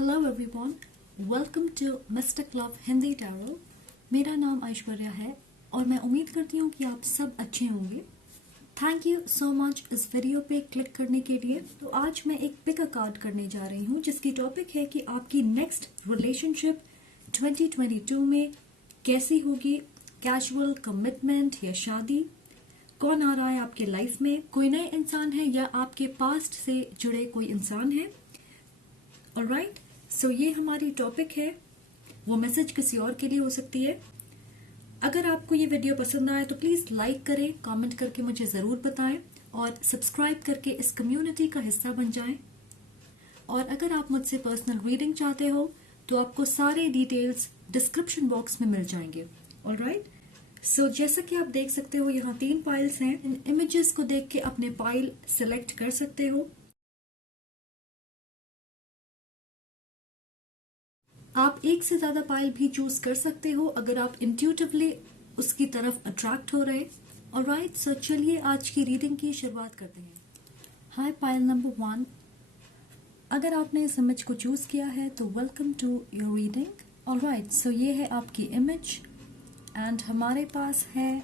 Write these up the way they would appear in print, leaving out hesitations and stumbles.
Hello everyone, welcome to mystic love Hindi tarot. मेरा नाम ऐश्वर्या है और मैं उम्मीद करती हूँ कि आप सब अच्छे होंगे। थैंक यू सो मच इस वीडियो पे क्लिक करने के लिए। तो आज मैं एक पिक अ कार्ड करने जा रही हूँ जिसकी टॉपिक है कि आपकी नेक्स्ट रिलेशनशिप 2022 में कैसी होगी, कैजुअल, कमिटमेंट या शादी। कौन आ रहा है आपके लाइफ में, कोई नए इंसान है या आपके पास्ट से जुड़े कोई इंसान है। ऑलराइट, सो ये हमारी टॉपिक है। वो मैसेज किसी और के लिए हो सकती है। अगर आपको ये वीडियो पसंद आए तो प्लीज लाइक करें, कमेंट करके मुझे जरूर बताएं और सब्सक्राइब करके इस कम्युनिटी का हिस्सा बन जाएं। और अगर आप मुझसे पर्सनल रीडिंग चाहते हो तो आपको सारे डिटेल्स डिस्क्रिप्शन बॉक्स में मिल जाएंगे। ऑलराइट, सो जैसा कि आप देख सकते हो यहाँ 3 पाइल्स हैं। इन इमेजेस को देख के अपने पाइल सिलेक्ट कर सकते हो। आप एक से ज्यादा पाइल भी चूज कर सकते हो अगर आप इंट्यूटिवली उसकी तरफ अट्रैक्ट हो रहे। ऑलराइट, सो चलिए आज की रीडिंग की शुरुआत करते हैं। हाय पाइल नंबर 1, अगर आपने इस इमेज को चूज किया है तो welcome to your reading. Alright, so ये है आपकी इमेज एंड हमारे पास है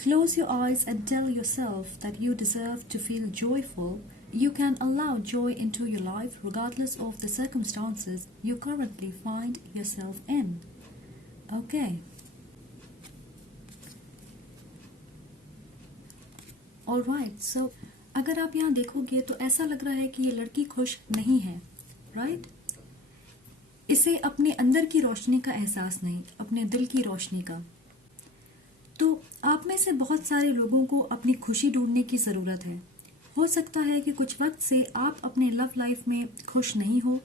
Close your eyes and tell yourself that you deserve to feel joyful. You can allow joy into your life regardless of the circumstances you currently find yourself in. Okay. Alright, so अगर आप यहाँ देखोगे तो ऐसा लग रहा है कि ये लड़की खुश नहीं है, राइट? इसे अपने अंदर की रोशनी का एहसास नहीं, अपने दिल की रोशनी का। तो आप में से बहुत सारे लोगों को अपनी खुशी ढूंढने की जरूरत है। हो सकता है कि कुछ वक्त से आप अपने लव लाइफ में खुश नहीं हो,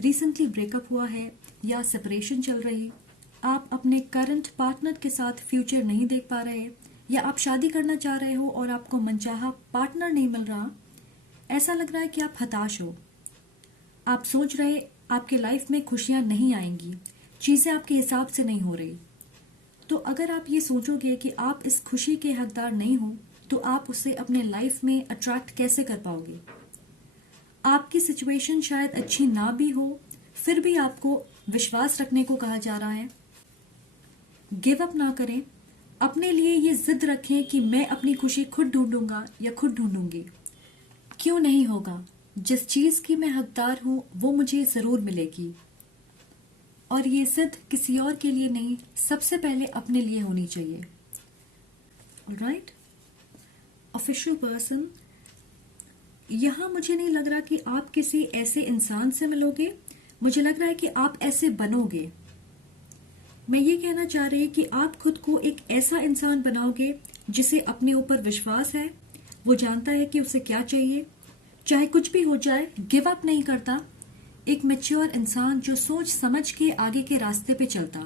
रिसेंटली ब्रेकअप हुआ है या सेपरेशन चल रही, आप अपने करंट पार्टनर के साथ फ्यूचर नहीं देख पा रहे, या आप शादी करना चाह रहे हो और आपको मनचाहा पार्टनर नहीं मिल रहा। ऐसा लग रहा है कि आप हताश हो। आप सोच रहे आपके लाइफ में खुशियां नहीं आएंगी, चीजें आपके हिसाब से नहीं हो रही। तो अगर आप ये सोचोगे कि आप इस खुशी के हकदार नहीं हो तो आप उसे अपने लाइफ में अट्रैक्ट कैसे कर पाओगे। आपकी सिचुएशन शायद अच्छी ना भी हो, फिर भी आपको विश्वास रखने को कहा जा रहा है। गिव अप ना करें, अपने लिए ये जिद रखें कि मैं अपनी खुशी खुद ढूंढूंगा या खुद ढूंढूंगी। क्यों नहीं होगा, जिस चीज की मैं हकदार हूं वो मुझे जरूर मिलेगी। और ये जिद किसी और के लिए नहीं, सबसे पहले अपने लिए होनी चाहिए। ऑलराइट, ऑफिशियल पर्सन, यहां मुझे नहीं लग रहा कि आप किसी ऐसे इंसान से मिलोगे, मुझे लग रहा है कि आप ऐसे बनोगे। मैं ये कहना चाह रही कि आप खुद को एक ऐसा इंसान बनाओगे जिसे अपने ऊपर विश्वास है, वो जानता है कि उसे क्या चाहिए, चाहे कुछ भी हो जाए गिव अप नहीं करता। एक मैच्योर इंसान जो सोच समझ के आगे के रास्ते पे चलता।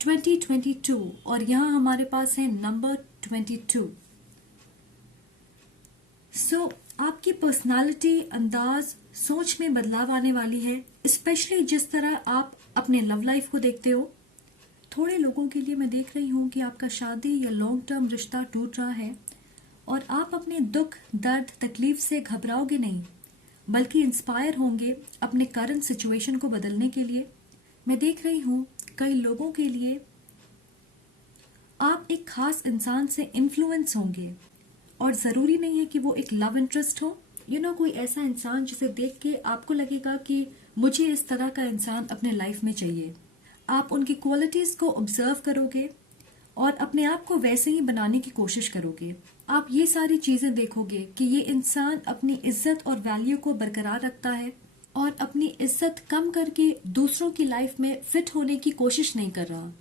2022 और यहाँ हमारे पास है नंबर 22। सो आपकी पर्सनालिटी, अंदाज, सोच में बदलाव आने वाली है, स्पेशली जिस तरह आप अपने लव लाइफ को देखते हो। थोड़े लोगों के लिए मैं देख रही हूँ कि आपका शादी या लॉन्ग टर्म रिश्ता टूट रहा है और आप अपने दुख, दर्द, तकलीफ से घबराओगे नहीं, बल्कि इंस्पायर होंगे अपने करंट सिचुएशन को बदलने के लिए। मैं देख रही हूं कई लोगों के लिए आप एक खास इंसान से इन्फ्लुएंस होंगे और जरूरी नहीं है कि वो एक लव इंटरेस्ट हो। कोई ऐसा इंसान जिसे देख के आपको लगेगा कि मुझे इस तरह का इंसान अपने लाइफ में चाहिए। आप उनकी क्वालिटीज को ऑब्जर्व करोगे और अपने आप को वैसे ही बनाने की कोशिश करोगे। आप ये सारी चीजें देखोगे कि ये इंसान अपनी इज्जत और वैल्यू को बरकरार रखता है और अपनी इज्जत कम करके दूसरों की लाइफ में फिट होने की कोशिश नहीं कर रहा।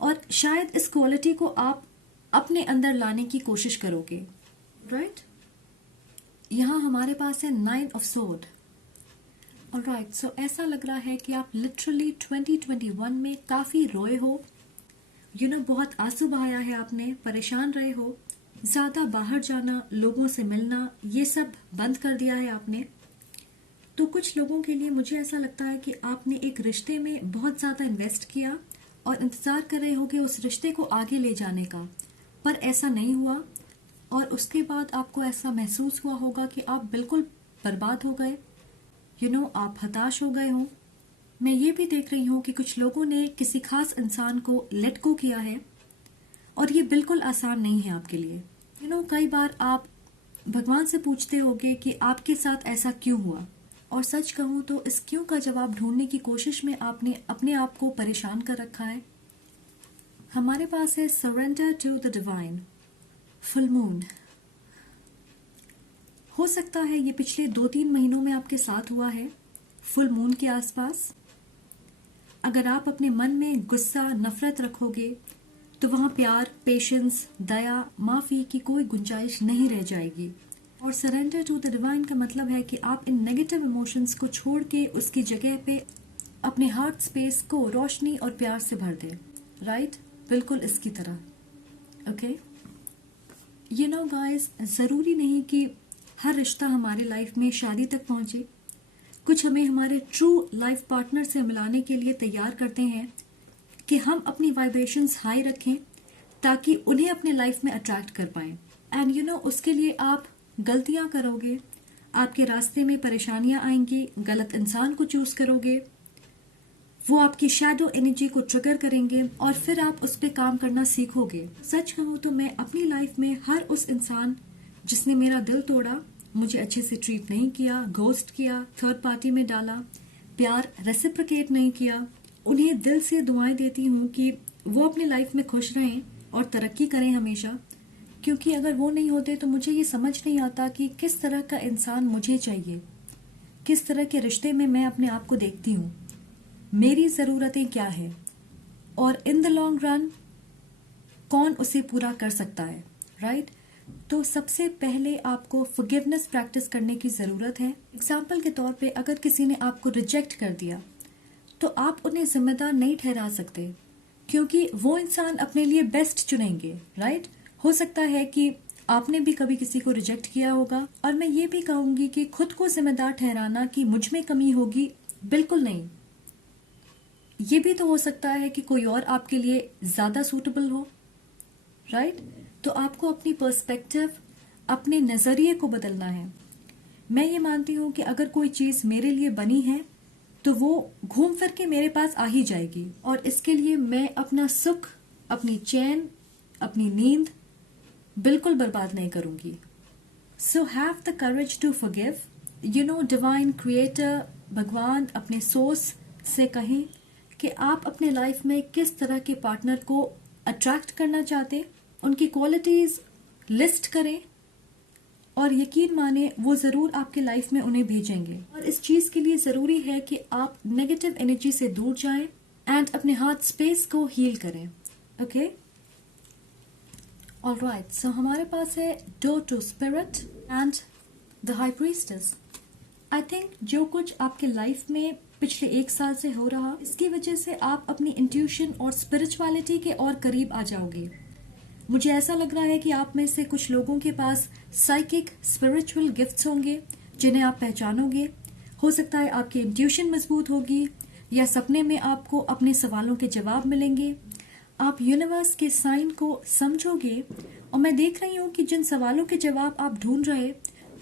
और शायद इस क्वालिटी को आप अपने अंदर लाने की कोशिश करोगे। राइट, यहाँ हमारे पास है 9 ऑफ सोर्ड। ऑलराइट, सो ऐसा लग रहा है कि आप लिटरली 2021 में काफी रोए हो। बहुत आंसू बहाया है आपने, परेशान रहे हो, ज्यादा बाहर जाना, लोगों से मिलना, ये सब बंद कर दिया है आपने। तो कुछ लोगों के लिए मुझे ऐसा लगता है कि आपने एक रिश्ते में बहुत ज्यादा इन्वेस्ट किया और इंतजार कर रहे हो कि उस रिश्ते को आगे ले जाने का, पर ऐसा नहीं हुआ और उसके बाद आपको ऐसा महसूस हुआ होगा कि आप बिल्कुल बर्बाद हो गए। आप हताश हो गए हो। मैं ये भी देख रही हूँ कि कुछ लोगों ने किसी खास इंसान को लेट गो किया है, और ये बिल्कुल आसान नहीं है आपके लिए। कई बार आप भगवान से पूछते होगे कि आपके साथ ऐसा क्यों हुआ, और सच कहूँ तो इस क्यों का जवाब ढूंढने की कोशिश में आपने अपने आप को परेशान कर रखा है। हमारे पास है surrender to the divine, full moon. हो सकता है ये पिछले 2-3 महीनों में आपके साथ हुआ है, फुल मून के आसपास। अगर आप अपने मन में गुस्सा, नफरत रखोगे तो वहां प्यार, पेशेंस, दया, माफी की कोई गुंजाइश नहीं रह जाएगी। और सरेंडर टू द डिवाइन का मतलब है कि आप इन नेगेटिव इमोशंस को छोड़ के उसकी जगह पे अपने हार्ट स्पेस को रोशनी और प्यार से भर दें। राइट? बिल्कुल इसकी तरह। ओके, गाइस, जरूरी नहीं कि हर रिश्ता हमारी लाइफ में शादी तक पहुंचे। कुछ हमें हमारे ट्रू लाइफ पार्टनर से मिलाने के लिए तैयार करते हैं कि हम अपनी वाइब्रेशंस हाई रखें ताकि उन्हें अपने लाइफ में अट्रैक्ट कर पाएं। एंड उसके लिए आप गलतियां करोगे, आपके रास्ते में परेशानियां आएंगी, गलत इंसान को चूज करोगे, वो आपकी शैडो एनर्जी को ट्रिगर करेंगे और फिर आप उस पर काम करना सीखोगे। सच कहूँ तो मैं अपनी लाइफ में हर उस इंसान जिसने मेरा दिल तोड़ा, मुझे अच्छे से ट्रीट नहीं किया, घोस्ट किया, थर्ड पार्टी में डाला, प्यार रेसिप्रोकेट नहीं किया, उन्हें दिल से दुआएं देती हूँ कि वो अपनी लाइफ में खुश रहें और तरक्की करें हमेशा। क्योंकि अगर वो नहीं होते तो मुझे ये समझ नहीं आता कि किस तरह का इंसान मुझे चाहिए, किस तरह के रिश्ते में मैं अपने आप को देखती हूँ, मेरी ज़रूरतें क्या है, और इन द लॉन्ग रन कौन उसे पूरा कर सकता है। राइट? तो सबसे पहले आपको फॉरगिवनेस प्रैक्टिस करने की ज़रूरत है। एग्जाम्पल के तौर पे अगर किसी ने आपको रिजेक्ट कर दिया तो आप उन्हें जिम्मेदार नहीं ठहरा सकते, क्योंकि वो इंसान अपने लिए बेस्ट चुनेंगे। राइट? हो सकता है कि आपने भी कभी किसी को रिजेक्ट किया होगा, और मैं ये भी कहूंगी कि खुद को जिम्मेदार ठहराना कि मुझ में कमी होगी, बिल्कुल नहीं। ये भी तो हो सकता है कि कोई और आपके लिए ज्यादा सूटेबल हो। राइट? तो आपको अपनी पर्सपेक्टिव, अपने नजरिए को बदलना है। मैं ये मानती हूँ कि अगर कोई चीज मेरे लिए बनी है तो वो घूम फिर के मेरे पास आ ही जाएगी, और इसके लिए मैं अपना सुख, अपनी चैन, अपनी नींद बिल्कुल बर्बाद नहीं करूंगी। So have the courage to forgive. Divine creator, भगवान अपने सोर्स से कहें कि आप अपने लाइफ में किस तरह के पार्टनर को अट्रैक्ट करना चाहते, उनकी क्वालिटीज लिस्ट करें, और यकीन माने वो जरूर आपके लाइफ में उन्हें भेजेंगे। और इस चीज के लिए जरूरी है कि आप नेगेटिव एनर्जी से दूर जाएं एंड अपने हार्ट स्पेस को हील करें। Okay, alright. सो हमारे पास है door to spirit and the high priestess. I think जो कुछ आपके लाइफ में पिछले 1 साल से हो रहा, इसकी वजह से आप अपनी इंट्यूशन और स्पिरिचुअलिटी के और करीब आ जाओगे। मुझे ऐसा लग रहा है कि आप में से कुछ लोगों के पास साइकिक स्पिरिचुअल गिफ्ट्स होंगे जिन्हें आप पहचानोगे। हो सकता है आपकी इंट्यूशन मजबूत होगी, या सपने में आपको अपने सवालों के जवाब मिलेंगे। आप यूनिवर्स के साइन को समझोगे, और मैं देख रही हूँ कि जिन सवालों के जवाब आप ढूंढ रहे,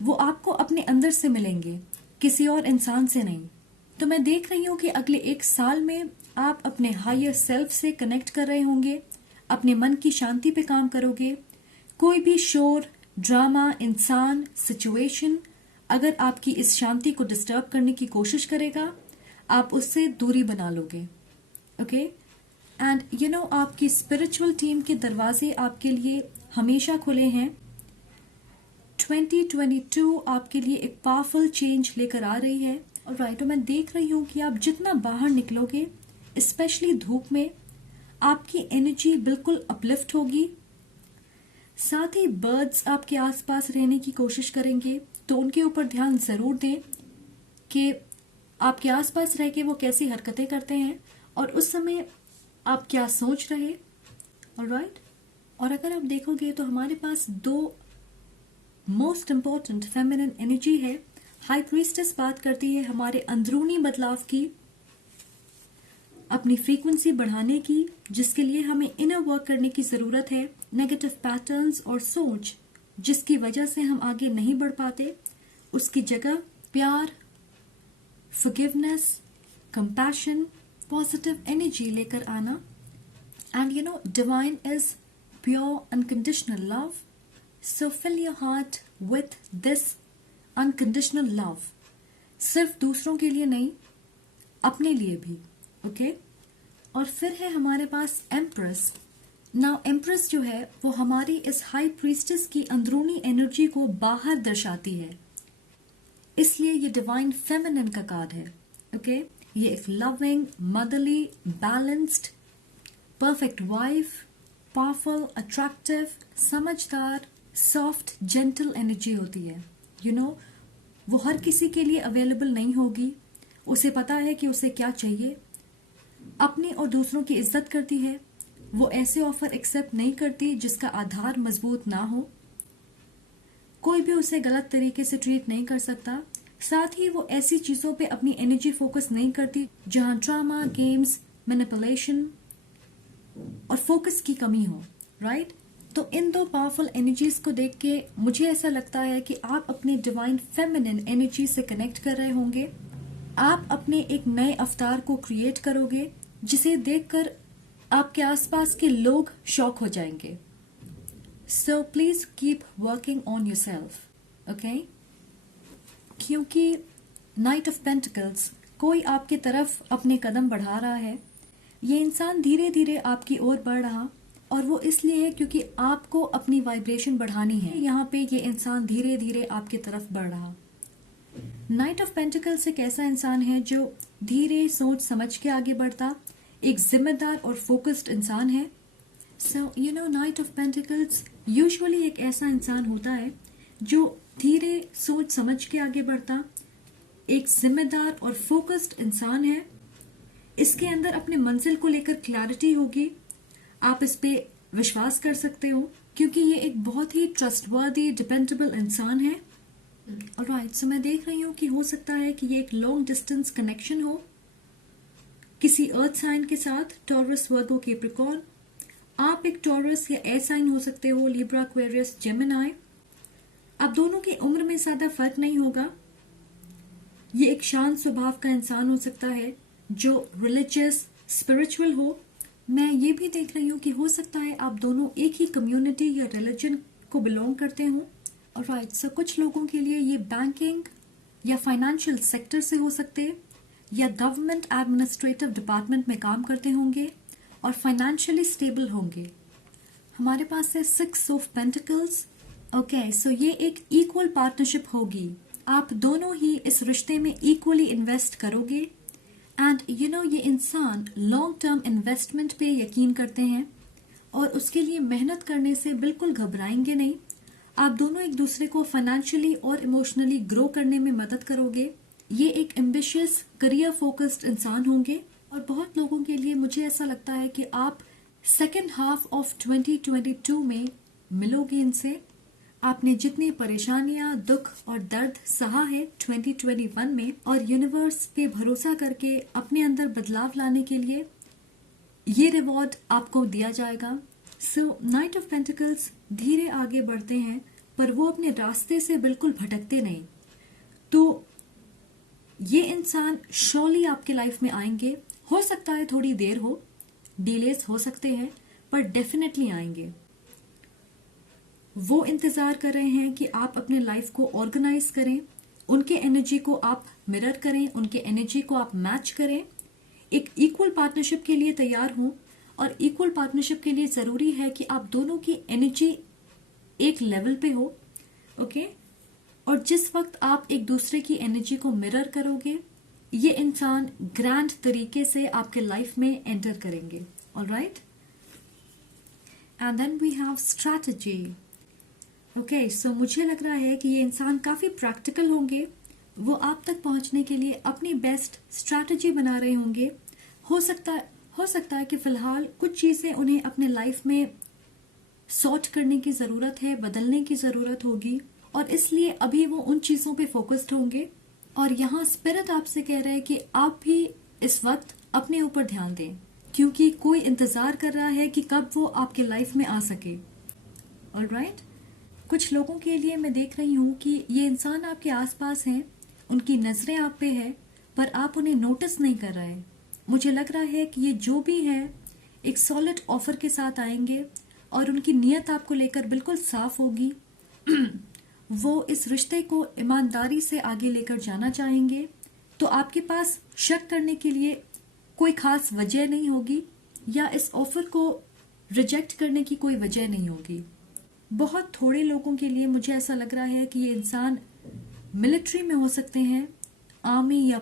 वो आपको अपने अंदर से मिलेंगे, किसी और इंसान से नहीं। तो मैं देख रही हूँ कि अगले 1 साल में आप अपने हायर सेल्फ से कनेक्ट कर रहे होंगे, अपने मन की शांति पे काम करोगे। कोई भी शोर, ड्रामा, इंसान, सिचुएशन अगर आपकी इस शांति को डिस्टर्ब करने की कोशिश करेगा, आप उससे दूरी बना लोगे। ओके? एंड आपकी स्पिरिचुअल टीम के दरवाजे आपके लिए हमेशा खुले हैं। 2022 आपके लिए एक पावरफुल चेंज लेकर आ रही है। और राइट, मैं देख रही हूँ कि आप जितना बाहर निकलोगे, स्पेशली धूप में, आपकी एनर्जी बिल्कुल अपलिफ्ट होगी। साथ ही बर्ड्स आपके आसपास रहने की कोशिश करेंगे, तो उनके ऊपर ध्यान जरूर दें कि आपके आसपास रह के वो कैसी हरकतें करते हैं और उस समय आप क्या सोच रहे। ऑलराइट? और अगर आप देखोगे तो हमारे पास 2 मोस्ट इंपॉर्टेंट फेमिनिन एनर्जी है। हाई प्रीस्टेस बात करती है हमारे अंदरूनी बदलाव की, अपनी फ्रीक्वेंसी बढ़ाने की, जिसके लिए हमें इनर वर्क करने की जरूरत है। नेगेटिव पैटर्न्स और सोच जिसकी वजह से हम आगे नहीं बढ़ पाते, उसकी जगह प्यार, forgiveness, compassion, positive energy लेकर आना. And you know, divine is pure unconditional love. So fill your heart with this unconditional love. सिर्फ दूसरों के लिए नहीं, अपने लिए भी. ओके? और फिर है हमारे पास एम्प्रेस. नाउ एम्प्रेस जो है वो हमारी इस हाई प्रीस्टेस की अंदरूनी एनर्जी को बाहर दर्शाती है, इसलिए ये डिवाइन फेमिनिन का कार्ड है. ओके? ये एक loving, motherly, balanced, perfect wife, powerful, attractive, समझदार, सॉफ्ट, जेंटल एनर्जी होती है. यू नो, वो हर किसी के लिए अवेलेबल नहीं होगी. उसे पता है कि उसे क्या चाहिए. अपनी और दूसरों की इज्जत करती है. वो ऐसे ऑफर एक्सेप्ट नहीं करती जिसका आधार मजबूत ना हो. कोई भी उसे गलत तरीके से ट्रीट नहीं कर सकता. साथ ही वो ऐसी चीजों पे अपनी एनर्जी फोकस नहीं करती जहां ड्रामा, गेम्स, मैनिपुलेशन और फोकस की कमी हो. राइट? तो इन दो पावरफुल एनर्जीज को देख के मुझे ऐसा लगता है कि आप अपने डिवाइन फेमिनिन एनर्जी से कनेक्ट कर रहे होंगे. आप अपने एक नए अवतार को क्रिएट करोगे जिसे देखकर आपके आसपास के लोग शॉक हो जाएंगे. So please keep working on yourself. Okay? क्योंकि नाइट ऑफ पेंटिकल्स, कोई आपके तरफ अपने कदम बढ़ा रहा है. ये इंसान धीरे धीरे आपकी ओर बढ़ रहा, और वो इसलिए है क्योंकि आपको अपनी वाइब्रेशन बढ़ानी है. यहाँ पे ये इंसान धीरे धीरे आपकी तरफ बढ़ रहा. नाइट ऑफ पेंटिकल्स एक ऐसा इंसान है जो धीरे सोच समझ के आगे बढ़ता, एक जिम्मेदार और फोकस्ड इंसान है. So you know, night of pentacles usually एक ऐसा इंसान होता है जो धीरे सोच समझ के आगे बढ़ता, एक जिम्मेदार और फोकस्ड इंसान है. इसके अंदर अपने मंजिल को लेकर क्लैरिटी होगी. आप इस पे विश्वास कर सकते हो क्योंकि ये एक बहुत ही ट्रस्टवर्दी, डिपेंडेबल इंसान है. ऑलराइट, सो मैं देख रही हूँ कि हो सकता है कि ये एक लॉन्ग डिस्टेंस कनेक्शन हो किसी अर्थ साइन के साथ, टॉरस, वर्गो, कैप्रिकॉर्न. आप एक टॉरस या एयर साइन हो सकते हो, लिब्रा, एक्वेरियस, जेमिनी. आप दोनों की उम्र में ज्यादा फर्क नहीं होगा. ये एक शांत स्वभाव का इंसान हो सकता है जो रिलीजियस, स्पिरिचुअल हो. मैं ये भी देख रही हूँ कि हो सकता है आप दोनों एक ही कम्युनिटी या रिलीजन को बिलोंग करते हो. ऑलराइट, सो कुछ लोगों के लिए ये बैंकिंग या फाइनेंशियल सेक्टर से हो सकते हैं, या गवर्नमेंट एडमिनिस्ट्रेटिव डिपार्टमेंट में काम करते होंगे और फाइनेंशियली स्टेबल होंगे. हमारे पास है 6 ऑफ पेंटिकल्स. ओके, सो ये एक इक्वल पार्टनरशिप होगी. आप दोनों ही इस रिश्ते में इक्वली इन्वेस्ट करोगे. एंड यू नो, ये इंसान लॉन्ग टर्म इन्वेस्टमेंट पे यकीन करते हैं और उसके लिए मेहनत करने से बिल्कुल घबराएंगे नहीं. आप दोनों एक दूसरे को फाइनेंशियली और इमोशनली ग्रो करने में मदद करोगे. ये एक एम्बिशियस, करियर फोकस्ड इंसान होंगे. और बहुत लोगों के लिए मुझे ऐसा लगता है कि आप सेकेंड हाफ ऑफ 2022 में मिलोगे इनसे. आपने जितनी परेशानियां, दुख और दर्द सहा है 2021 में, और यूनिवर्स पे भरोसा करके अपने अंदर बदलाव लाने के लिए ये रिवॉर्ड आपको दिया जाएगा. सो नाइट ऑफ पेंटिकल्स धीरे आगे बढ़ते हैं पर वो अपने रास्ते से बिल्कुल भटकते नहीं. तो ये इंसान श्योरली आपके लाइफ में आएंगे. हो सकता है थोड़ी देर हो, डिलेस हो सकते हैं, पर डेफिनेटली आएंगे. वो इंतजार कर रहे हैं कि आप अपने लाइफ को ऑर्गेनाइज करें, उनके एनर्जी को आप मिरर करें, उनके एनर्जी को आप मैच करें, एक इक्वल पार्टनरशिप के लिए तैयार हों. और इक्वल पार्टनरशिप के लिए जरूरी है कि आप दोनों की एनर्जी एक लेवल पे हो. ओके? और जिस वक्त आप एक दूसरे की एनर्जी को मिरर करोगे, ये इंसान ग्रैंड तरीके से आपके लाइफ में एंटर करेंगे. Alright? And then we have strategy. Okay, so मुझे लग रहा है कि ये इंसान काफी प्रैक्टिकल होंगे. वो आप तक पहुंचने के लिए अपनी बेस्ट स्ट्रैटेजी बना रहे होंगे. हो सकता है कि फिलहाल कुछ चीजें उन्हें अपने लाइफ में सॉर्ट करने की जरूरत है, बदलने की जरूरत होगी, और इसलिए अभी वो उन चीजों पे फोकस्ड होंगे. और यहाँ स्पिरिट आपसे कह रहा है कि आप भी इस वक्त अपने ऊपर ध्यान दें, क्योंकि कोई इंतजार कर रहा है कि कब वो आपके लाइफ में आ सके. ऑलराइट? कुछ लोगों के लिए मैं देख रही हूँ कि ये इंसान आपके आसपास हैं, उनकी नजरें आप पे है, पर आप उन्हें नोटिस नहीं कर रहे। मुझे लग रहा है कि ये जो भी है एक सॉलिड ऑफर के साथ आएंगे और उनकी नीयत आपको लेकर बिल्कुल साफ होगी। वो इस रिश्ते को ईमानदारी से आगे लेकर जाना चाहेंगे, तो आपके पास शक करने के लिए कोई खास वजह नहीं होगी या इस ऑफर को रिजेक्ट करने की कोई वजह नहीं होगी। बहुत थोड़े लोगों के लिए मुझे ऐसा लग रहा है कि ये इंसान मिलिट्री में हो सकते हैं, आर्मी या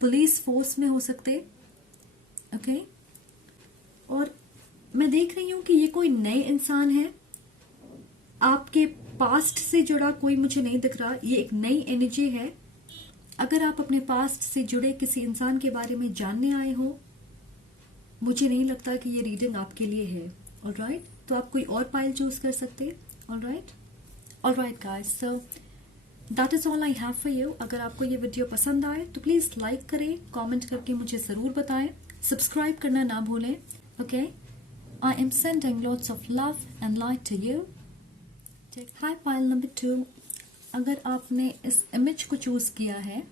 पुलिस फोर्स में हो सकते, ओके। और मैं देख रही हूं कि ये कोई नए इंसान है, आपके पास्ट से जुड़ा कोई मुझे नहीं दिख रहा, ये एक नई एनर्जी है। अगर आप अपने पास्ट से जुड़े किसी इंसान के बारे में जानने आए हो, मुझे नहीं लगता कि ये रीडिंग आपके लिए है। ऑलराइट, तो आप कोई और पाइल चूज कर सकते हैं। Alright guys, so that is all I have for you. अगर आपको ये वीडियो पसंद आए तो प्लीज लाइक करें, कमेंट करके मुझे जरूर बताएं, सब्सक्राइब करना ना भूलें। Okay, I am sending lots of love and light to you. Hi pile number 2, अगर आपने इस इमेज को चूज किया है,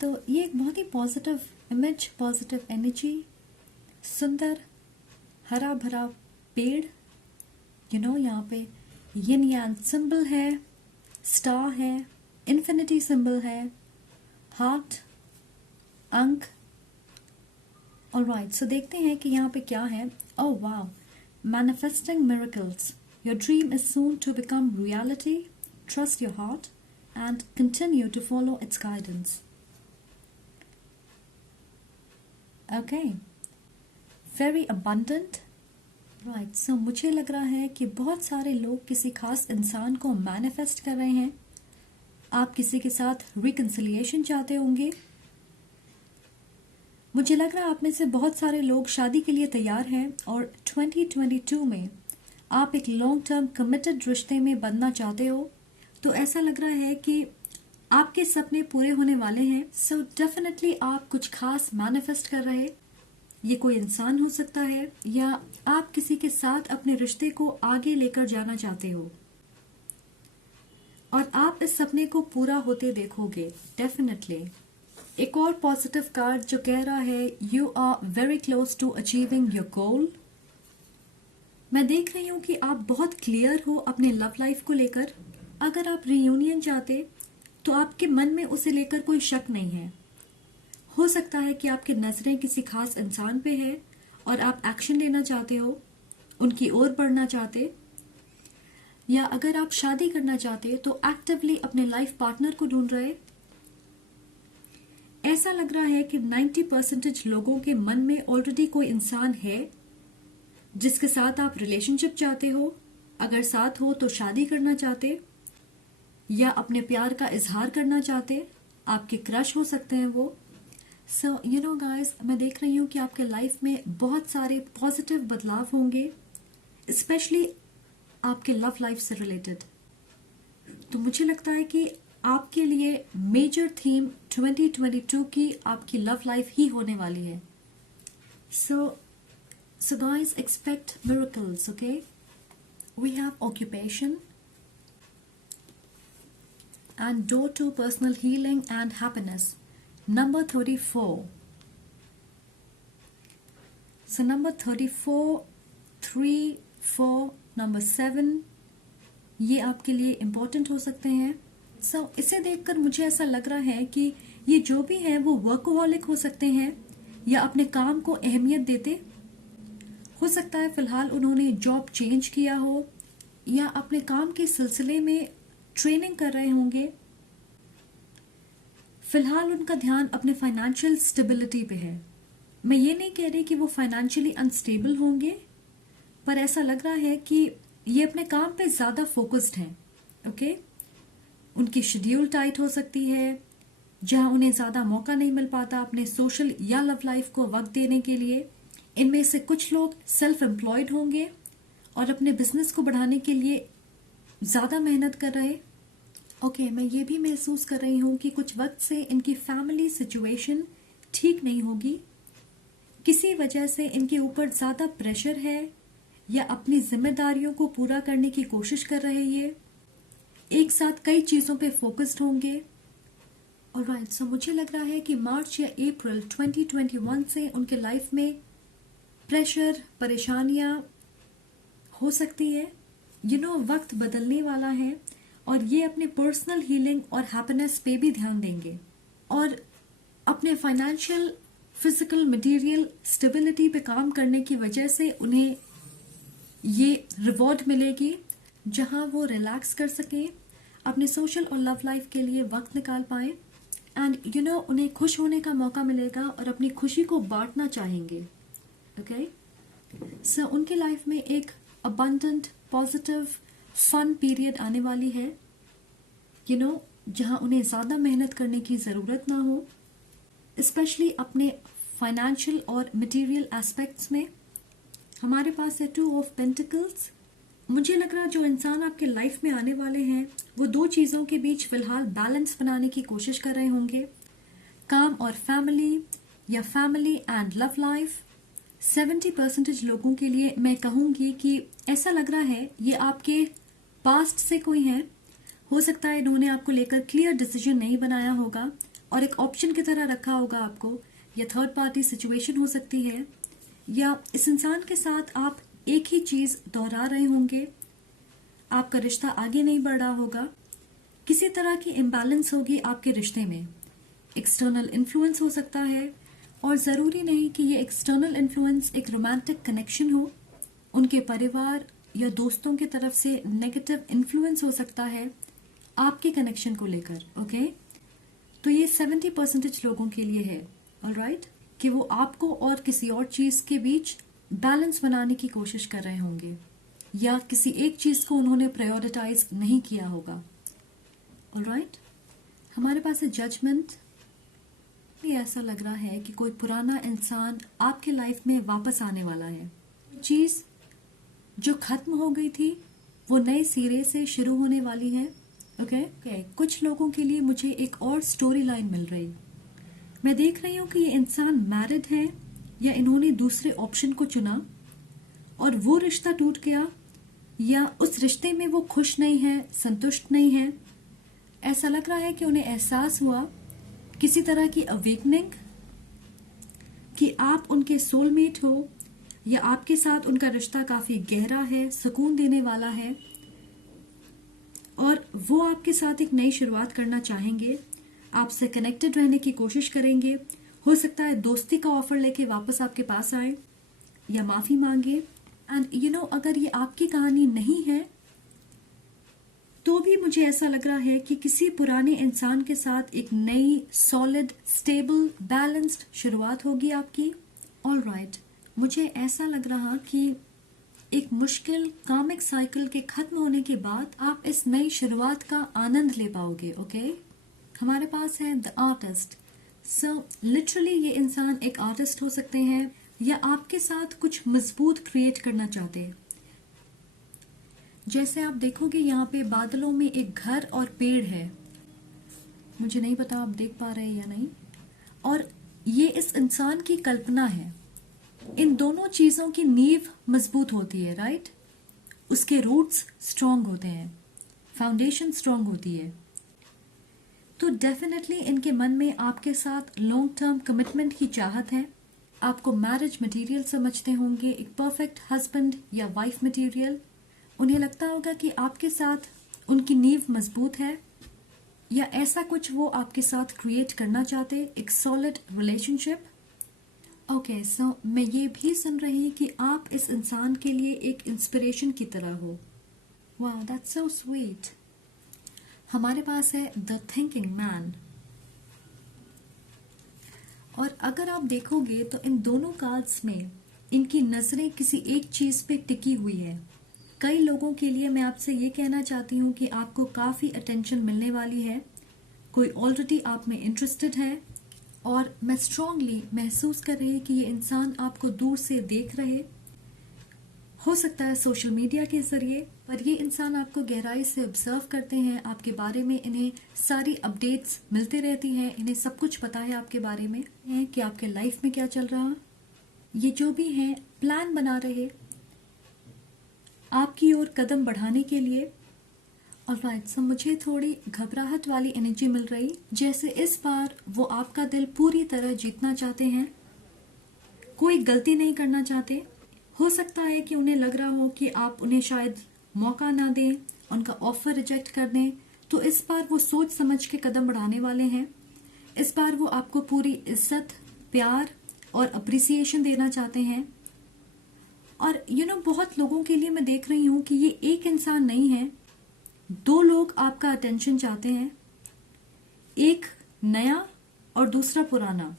तो ये एक बहुत ही पॉजिटिव इमेज, पॉजिटिव एनर्जी, सुंदर हरा भरा पेड़, यहाँ पे यिन यांग सिंबल है, स्टार है, इन्फिनिटी सिंबल है, हार्ट, अंक। ऑलराइट, सो देखते हैं कि यहाँ पे क्या है। Oh wow, manifesting miracles, your dream is soon to become reality, trust your heart and continue to follow its guidance. Okay, very abundant. Right, so मुझे लग रहा है कि बहुत सारे लोग किसी खास इंसान को मैनिफेस्ट कर रहे हैं। आप किसी के साथ रिकंसिलिएशन चाहते होंगे। मुझे लग रहा है आप में से बहुत सारे लोग शादी के लिए तैयार हैं और 2022 में आप एक लॉन्ग टर्म कमिटेड रिश्ते में बनना चाहते हो। तो ऐसा लग रहा है कि आपके सपने पूरे होने वाले हैं। सो डेफिनेटली आप कुछ खास मैनिफेस्ट कर रहे हैं। ये कोई इंसान हो सकता है या आप किसी के साथ अपने रिश्ते को आगे लेकर जाना चाहते हो और आप इस सपने को पूरा होते देखोगे डेफिनेटली। एक और पॉजिटिव कार्ड जो कह रहा है you are very close to achieving your goal. मैं देख रही हूं कि आप बहुत क्लियर हो अपने लव लाइफ को लेकर। अगर आप रियूनियन चाहते तो आपके मन में उसे लेकर कोई शक नहीं है। हो सकता है कि आपकी नजरें किसी खास इंसान पे है और आप एक्शन लेना चाहते हो, उनकी ओर बढ़ना चाहते, या अगर आप शादी करना चाहते तो एक्टिवली अपने लाइफ पार्टनर को ढूंढ रहे। ऐसा लग रहा है कि 90% लोगों के मन में ऑलरेडी कोई इंसान है जिसके साथ आप रिलेशनशिप चाहते हो। अगर साथ हो तो शादी करना चाहते या अपने प्यार का इजहार करना चाहते, आपके क्रश हो सकते हैं वो। सो गाइस, मैं देख रही हूँ कि आपके लाइफ में बहुत सारे पॉजिटिव बदलाव होंगे, स्पेशली आपके लव लाइफ से रिलेटेड। तो मुझे लगता है कि आपके लिए मेजर थीम 2022 की आपकी लव लाइफ ही होने वाली है। So guys, expect miracles, okay? We have occupation and door to personal healing and happiness. Number 34. So number 34, 3, 4, number 7, ये आपके लिए इम्पोर्टेंट हो सकते हैं। So इसे देखकर मुझे ऐसा लग रहा है कि ये जो भी है वो वर्कोहॉलिक हो सकते हैं या अपने काम को अहमियत देते हो सकता है। फिलहाल उन्होंने जॉब चेंज किया हो या अपने काम के सिलसिले में ट्रेनिंग कर रहे होंगे। फिलहाल उनका ध्यान अपने फाइनेंशियल स्टेबिलिटी पे है। मैं ये नहीं कह रही कि वो फाइनेंशियली अनस्टेबल होंगे, पर ऐसा लग रहा है कि ये अपने काम पे ज्यादा फोकस्ड हैं। ओके, उनकी शेड्यूल टाइट हो सकती है जहां उन्हें ज्यादा मौका नहीं मिल पाता अपने सोशल या लव लाइफ को वक्त देने के लिए। इनमें से कुछ लोग सेल्फ एम्प्लॉयड होंगे और अपने बिजनेस को बढ़ाने के लिए ज्यादा मेहनत कर रहे। ओके, मैं ये भी महसूस कर रही हूँ कि कुछ वक्त से इनकी फैमिली सिचुएशन ठीक नहीं होगी। किसी वजह से इनके ऊपर ज्यादा प्रेशर है या अपनी जिम्मेदारियों को पूरा करने की कोशिश कर रहे ये। एक साथ कई चीजों पे फोकस्ड होंगे। ऑलराइट, सो मुझे लग रहा है कि मार्च या अप्रैल 2021 से उनके लाइफ में प्रेशर, परेशानियां हो सकती है। वक्त बदलने वाला है और ये अपने पर्सनल हीलिंग और हैप्पीनेस पे भी ध्यान देंगे और अपने फाइनेंशियल, फिजिकल, मटेरियल स्टेबिलिटी पे काम करने की वजह से उन्हें ये रिवॉर्ड मिलेगी जहां वो रिलैक्स कर सकें, अपने सोशल और लव लाइफ के लिए वक्त निकाल पाए एंड उन्हें खुश होने का मौका मिलेगा और अपनी खुशी को बांटना चाहेंगे। ओके, सो उनके लाइफ में एक अबंडेंट, पॉजिटिव, फन पीरियड आने वाली है जहां उन्हें ज्यादा मेहनत करने की जरूरत ना हो, स्पेशली अपने फाइनेंशियल और मटेरियल एस्पेक्ट्स में। हमारे पास है 2 ऑफ पेंटिकल्स। मुझे लग रहा है जो इंसान आपके लाइफ में आने वाले हैं वो 2 चीजों के बीच फिलहाल बैलेंस बनाने की कोशिश कर रहे होंगे, काम और फैमिली या फैमिली एंड लव लाइफ। 70% लोगों के लिए मैं कहूंगी कि ऐसा लग रहा है ये आपके पास्ट से कोई है। हो सकता है इन्होंने आपको लेकर क्लियर डिसीजन नहीं बनाया होगा और एक ऑप्शन की तरह रखा होगा आपको, या थर्ड पार्टी सिचुएशन हो सकती है, या इस इंसान के साथ आप एक ही चीज दोहरा रहे होंगे, आपका रिश्ता आगे नहीं बढ़ रहा होगा, किसी तरह की इम्बैलेंस होगी आपके रिश्ते में। एक्सटर्नल इन्फ्लुएंस हो सकता है और जरूरी नहीं कि ये एक्सटर्नल इन्फ्लुएंस एक रोमांटिक कनेक्शन हो। उनके परिवार या दोस्तों की तरफ से नेगेटिव इन्फ्लुएंस हो सकता है आपके कनेक्शन को लेकर। ओके, तो ये 70% लोगों के लिए है, ऑलराइट, कि वो आपको और किसी और चीज के बीच बैलेंस बनाने की कोशिश कर रहे होंगे या किसी एक चीज को उन्होंने प्रायोरिटाइज नहीं किया होगा। ऑलराइट, हमारे पास है जजमेंट। ये ऐसा लग रहा है कि कोई पुराना इंसान आपके लाइफ में वापस आने वाला है। चीज जो खत्म हो गई थी वो नए सिरे से शुरू होने वाली है। ओके, कुछ लोगों के लिए मुझे एक और स्टोरी लाइन मिल रही। मैं देख रही हूँ कि ये इंसान मैरिड है या इन्होंने दूसरे ऑप्शन को चुना और वो रिश्ता टूट गया, या उस रिश्ते में वो खुश नहीं है, संतुष्ट नहीं है। ऐसा लग रहा है कि उन्हें एहसास हुआ किसी तरह की अवेकनिंग कि आप उनके सोलमेट हो या आपके साथ उनका रिश्ता काफी गहरा है, सुकून देने वाला है और वो आपके साथ एक नई शुरुआत करना चाहेंगे, आपसे कनेक्टेड रहने की कोशिश करेंगे। हो सकता है दोस्ती का ऑफर लेके वापस आपके पास आए या माफी मांगे। एंड अगर ये आपकी कहानी नहीं है तो भी मुझे ऐसा लग रहा है कि किसी पुराने इंसान के साथ एक नई, सॉलिड, स्टेबल, बैलेंस्ड शुरुआत होगी आपकी। ऑलराइट, मुझे ऐसा लग रहा कि एक मुश्किल कामिक साइकिल के खत्म होने के बाद आप इस नई शुरुआत का आनंद ले पाओगे। ओके, हमारे पास है द आर्टिस्ट। सो लिटरली ये इंसान एक आर्टिस्ट हो सकते हैं या आपके साथ कुछ मजबूत क्रिएट करना चाहते हैं। जैसे आप देखोगे यहाँ पे बादलों में एक घर और पेड़ है, मुझे नहीं पता आप देख पा रहे हैं या नहीं, और ये इस इंसान की कल्पना है। इन दोनों चीजों की नींव मजबूत होती है, राइट? उसके रूट्स स्ट्रांग होते हैं, फाउंडेशन स्ट्रांग होती है। तो डेफिनेटली इनके मन में आपके साथ लॉन्ग टर्म कमिटमेंट की चाहत है। आपको मैरिज मटेरियल समझते होंगे, एक परफेक्ट हस्बैंड या वाइफ मटेरियल। उन्हें लगता होगा कि आपके साथ उनकी नींव मजबूत है या ऐसा कुछ वो आपके साथ क्रिएट करना चाहते, एक सॉलिड रिलेशनशिप। ओके, सो मैं ये भी सुन रही कि आप इस इंसान के लिए एक इंस्पिरेशन की तरह हो। वाह, दैट्स सो स्वीट। हमारे पास है द थिंकिंग मैन, और अगर आप देखोगे तो इन दोनों कार्ड्स में इनकी नजरें किसी एक चीज पे टिकी हुई है। कई लोगों के लिए मैं आपसे ये कहना चाहती हूँ कि आपको काफी अटेंशन मिलने वाली है। कोई ऑलरेडी आप में इंटरेस्टेड है और मैं स्ट्रांगली महसूस कर रही कि ये इंसान आपको दूर से देख रहे, हो सकता है सोशल मीडिया के जरिए, पर ये इंसान आपको गहराई से ऑब्जर्व करते हैं। आपके बारे में इन्हें सारी अपडेट्स मिलते रहती हैं, इन्हें सब कुछ पता है आपके बारे में, है कि आपके लाइफ में क्या चल रहा। ये जो भी हैं प्लान बना रहे आपकी ओर कदम बढ़ाने के लिए, ऑलराइट, सो मुझे थोड़ी घबराहट वाली एनर्जी मिल रही, जैसे इस बार वो आपका दिल पूरी तरह जीतना चाहते हैं, कोई गलती नहीं करना चाहते। हो सकता है कि उन्हें लग रहा हो कि आप उन्हें शायद मौका ना दें, उनका ऑफर रिजेक्ट कर दें, तो इस बार वो सोच समझ के कदम बढ़ाने वाले हैं। इस बार वो आपको पूरी इज्जत, प्यार और अप्रिसिएशन देना चाहते हैं। और बहुत लोगों के लिए मैं देख रही हूं कि ये एक इंसान नहीं है, 2 लोग आपका अटेंशन चाहते हैं, एक नया और दूसरा पुराना,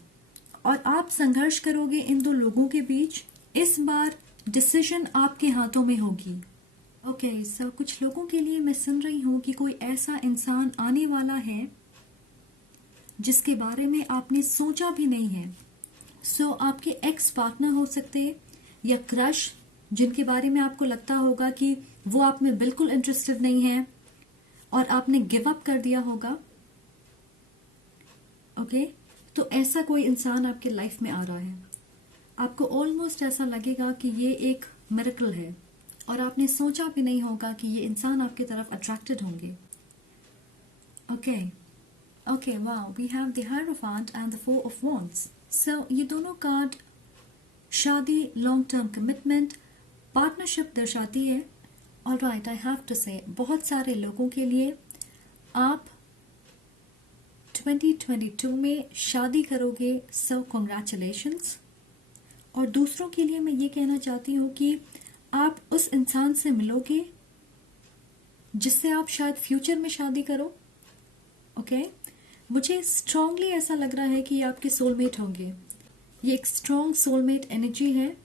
और आप संघर्ष करोगे इन 2 लोगों के बीच। इस बार डिसीजन आपके हाथों में होगी। ओके, सो कुछ लोगों के लिए मैं सुन रही हूं कि कोई ऐसा इंसान आने वाला है जिसके बारे में आपने सोचा भी नहीं है। सो आपके एक्स पार्टनर हो सकते, या क्रश, जिनके बारे में आपको लगता होगा कि वो आप में बिल्कुल इंटरेस्टेड नहीं है और आपने गिव अप कर दिया होगा। ओके, तो ऐसा कोई इंसान आपके लाइफ में आ रहा है। आपको ऑलमोस्ट ऐसा लगेगा कि ये एक मिरेकल है और आपने सोचा भी नहीं होगा कि ये इंसान आपकी तरफ अट्रैक्टेड होंगे। Okay, wow, we have the hierophant and the 4 of wands. So ये दोनों कार्ड शादी, लॉन्ग टर्म कमिटमेंट, पार्टनरशिप दर्शाती है। ऑलराइट, आई हैव टू से बहुत सारे लोगों के लिए आप 2022 में शादी करोगे, सो कॉन्ग्रेचुलेशंस। और दूसरों के लिए मैं ये कहना चाहती हूँ कि आप उस इंसान से मिलोगे जिससे आप शायद फ्यूचर में शादी करो। ओके, मुझे स्ट्रांगली ऐसा लग रहा है कि ये आपके सोलमेट होंगे। ये एक स्ट्रॉन्ग सोलमेट एनर्जी है,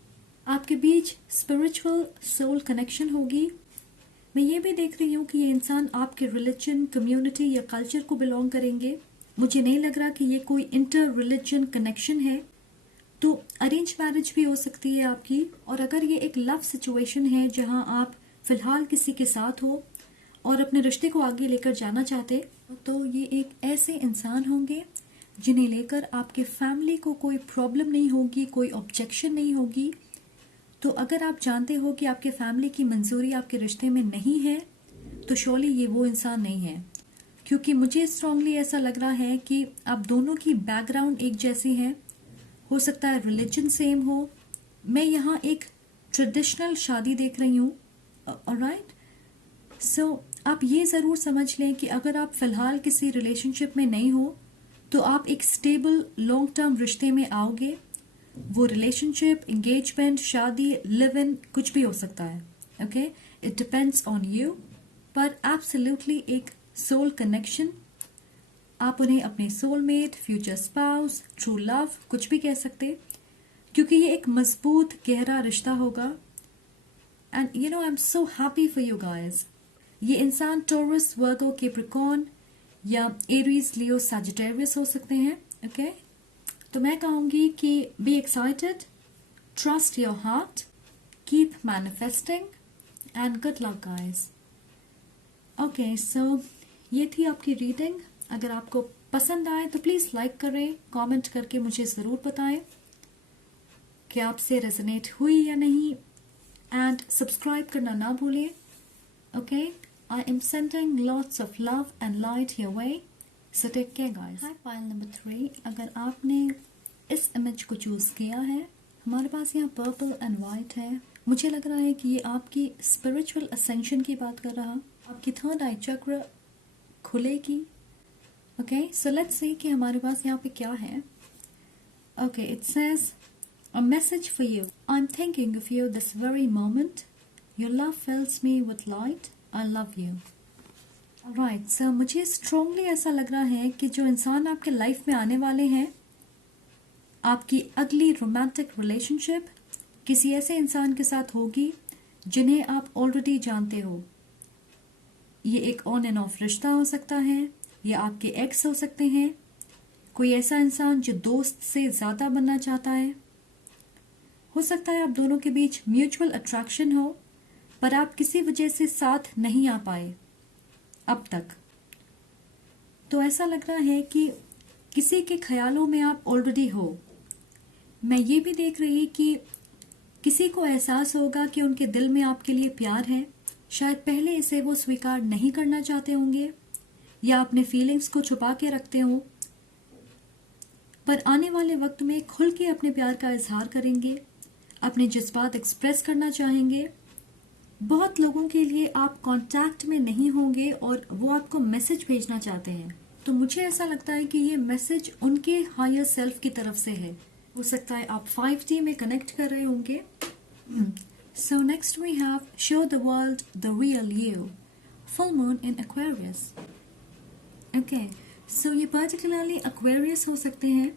आपके बीच स्पिरिचुअल सोल कनेक्शन होगी। मैं ये भी देख रही हूँ कि ये इंसान आपके रिलीजन, कम्युनिटी या कल्चर को बिलोंग करेंगे। मुझे नहीं लग रहा कि ये कोई इंटर रिलीजन कनेक्शन है, तो अरेंज मैरिज भी हो सकती है आपकी। और अगर ये एक लव सिचुएशन है जहां आप फिलहाल किसी के साथ हो और अपने रिश्ते को आगे लेकर जाना चाहते, तो ये एक ऐसे इंसान होंगे जिन्हें लेकर आपके फैमिली को कोई प्रॉब्लम नहीं होगी, कोई ऑब्जेक्शन नहीं होगी। तो अगर आप जानते हो कि आपके फैमिली की मंजूरी आपके रिश्ते में नहीं है, तो श्योरली ये वो इंसान नहीं है, क्योंकि मुझे स्ट्रांगली ऐसा लग रहा है कि आप दोनों की बैकग्राउंड एक जैसी है। हो सकता है रिलीजन सेम हो। मैं यहाँ एक ट्रेडिशनल शादी देख रही हूँ। ऑलराइट, सो आप ये ज़रूर समझ लें कि अगर आप फिलहाल किसी रिलेशनशिप में नहीं हो, तो आप एक स्टेबल लॉन्ग टर्म रिश्ते में आओगे। वो रिलेशनशिप, एंगेजमेंट, शादी, लिव इन, कुछ भी हो सकता है। Okay, it depends on you, पर एब्सोल्युटली एक सोल कनेक्शन। आप उन्हें अपने soulmate, future spouse, true love कुछ भी कह सकते, क्योंकि ये एक मजबूत गहरा रिश्ता होगा। And I am so happy for you guys. ये इंसान टॉरस, वर्गो, कैप्रिकॉर्न या एरीज, लियो, सैजिटेरियस हो सकते हैं। ओके, तो मैं कहूंगी कि be excited, trust your heart, keep manifesting and good luck guys. Okay, so ये थी आपकी रीडिंग। अगर आपको पसंद आए तो प्लीज लाइक करें, कमेंट करके मुझे जरूर बताएं कि आपसे रेजोनेट हुई या नहीं, एंड सब्सक्राइब करना ना भूलें। Okay, I am sending lots of love and light your way, so take care guys. Hi, pile number 3, अगर आपने इस इमेज को चूज किया है, हमारे पास यहाँ पर्पल एंड वाइट है। मुझे लग रहा है कि ये आपकी स्पिरिचुअल असेंशन की बात कर रहा। आपकी थर्ड आई चक्र खुलेगी। ओके, सो लेट्स सी कि हमारे पास यहाँ पे क्या है। Okay, it says a message for you. I'm thinking of you this very moment. Your love fills me with light. I love you. Alright, so मुझे strongly ऐसा लग रहा है कि जो इंसान आपके लाइफ में आने वाले हैं, आपकी अगली रोमांटिक रिलेशनशिप किसी ऐसे इंसान के साथ होगी जिन्हें आप ऑलरेडी जानते हो। ये एक ऑन एंड ऑफ रिश्ता हो सकता है, या आपके एक्स हो सकते हैं, कोई ऐसा इंसान जो दोस्त से ज्यादा बनना चाहता है। हो सकता है आप दोनों के बीच म्यूचुअल अट्रैक्शन हो, पर आप किसी वजह से साथ नहीं आ पाए अब तक। तो ऐसा लग रहा है कि किसी के ख्यालों में आप ऑलरेडी हो। मैं ये भी देख रही कि किसी को एहसास होगा कि उनके दिल में आपके लिए प्यार है, शायद पहले इसे वो स्वीकार नहीं करना चाहते होंगे या अपने फीलिंग्स को छुपा के रखते हों, पर आने वाले वक्त में खुल के अपने प्यार का इजहार करेंगे, अपने जज्बात एक्सप्रेस करना चाहेंगे। बहुत लोगों के लिए आप कांटेक्ट में नहीं होंगे और वो आपको मैसेज भेजना चाहते हैं, तो मुझे ऐसा लगता है कि ये मैसेज उनके हायर सेल्फ की तरफ से है। हो सकता है आप 5D में कनेक्ट कर रहे होंगे। So next we have show the world the real you. Full moon in Aquarius. Okay, so ये particularly Aquarius हो सकते हैं।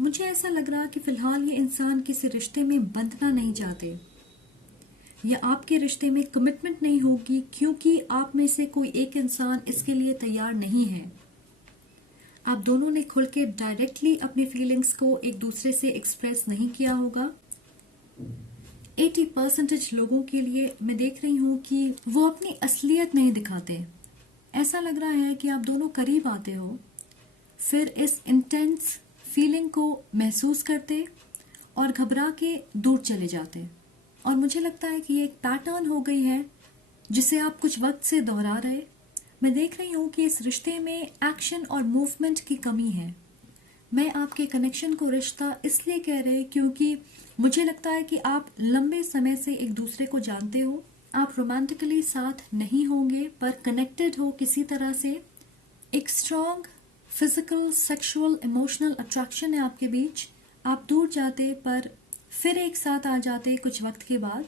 मुझे ऐसा लग रहा कि फिलहाल ये इंसान किसी रिश्ते में बंधना नहीं चाहते या आपके रिश्ते में कमिटमेंट नहीं होगी क्योंकि आप में से कोई एक इंसान इसके लिए तैयार नहीं है। आप दोनों ने खुल के डायरेक्टली अपनी फीलिंग्स को एक दूसरे से एक्सप्रेस नहीं किया होगा। 80% लोगों के लिए मैं देख रही हूँ कि वो अपनी असलियत नहीं दिखाते। ऐसा लग रहा है कि आप दोनों करीब आते हो, फिर इस इंटेंस फीलिंग को महसूस करते और घबरा के दूर चले जाते। और मुझे लगता है कि ये एक पैटर्न हो गई है जिसे आप कुछ वक्त से दोहरा रहे। मैं देख रही हूँ कि इस रिश्ते में एक्शन और मूवमेंट की कमी है। मैं आपके कनेक्शन को रिश्ता इसलिए कह रहे क्योंकि मुझे लगता है कि आप लंबे समय से एक दूसरे को जानते हो। आप रोमांटिकली साथ नहीं होंगे पर कनेक्टेड हो किसी तरह से। एक strong physical, sexual, emotional attraction है आपके बीच। आप दूर जाते पर फिर एक साथ आ जाते कुछ वक्त के बाद।